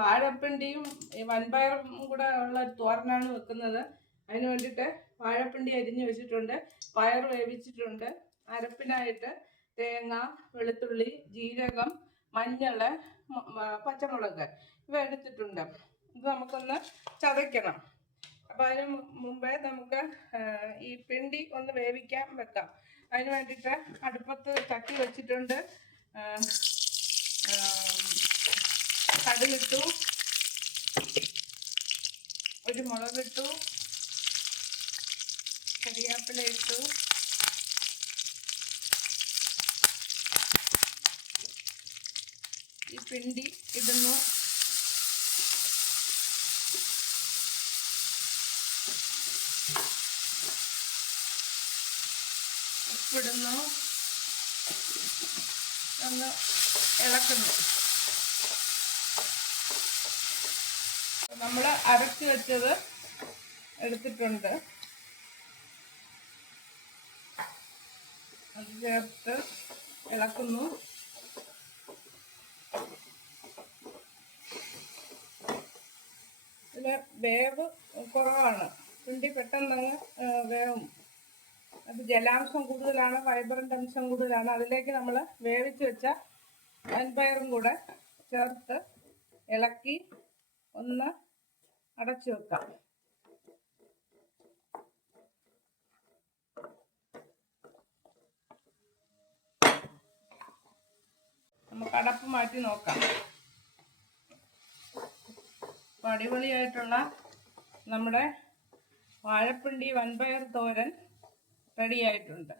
വാഴപ്പിണ്ടിയും വൻപയറും കൂടെ ഉള്ള തോരനാണ് വെക്കുന്നത്. അതിന് വേണ്ടിയിട്ട് വാഴപ്പിണ്ടി അരിഞ്ഞ് വെച്ചിട്ടുണ്ട്, പയർ വേവിച്ചിട്ടുണ്ട്. അരപ്പിനായിട്ട് തേങ്ങ, വെളുത്തുള്ളി, ജീരകം, മഞ്ഞൾ, പച്ചമുളക് ഇവ എടുത്തിട്ടുണ്ട്. ഇത് നമുക്കൊന്ന് ചതയ്ക്കണം. അപ്പോൾ അതിന് മുമ്പേ നമുക്ക് ഈ പിണ്ടി ഒന്ന് വേവിക്കാൻ വെക്കാം. അതിന് വേണ്ടിയിട്ട് അടുപ്പത്ത് ചട്ടി വെച്ചിട്ടുണ്ട്. കടുകിട്ടു, ഒരു മുളകിട്ടു, കറിവേപ്പില ഇട്ടു, ഈ പിണ്ടി ഇടുന്നു. ഉപ്പിടുന്നു, ഒന്ന് ഇളക്കുന്നു. നമ്മൾ അരച്ച് വെച്ചത് എടുത്തിട്ടുണ്ട്, അത് ചേർത്ത് ഇളക്കുന്നു. ഇതിൽ വേവ് കുറവാണ്, പിണ്ടി പെട്ടെന്നങ്ങ് വേവും. അത് ജലാംശം കൂടുതലാണ്, ഫൈബറിൻ്റെ അംശം കൂടുതലാണ്. അതിലേക്ക് നമ്മൾ വേവിച്ച് വെച്ച വൻപയറും കൂടെ ചേർത്ത് ഇളക്കി ഒന്ന് അടച്ചു വെക്കാം. നമുക്ക് അടപ്പ് മാറ്റി നോക്കാം. അടിപൊളിയായിട്ടുള്ള നമ്മുടെ വാഴപ്പിണ്ടി വൻപയർ തോരൻ റെഡിയായിട്ടുണ്ട്.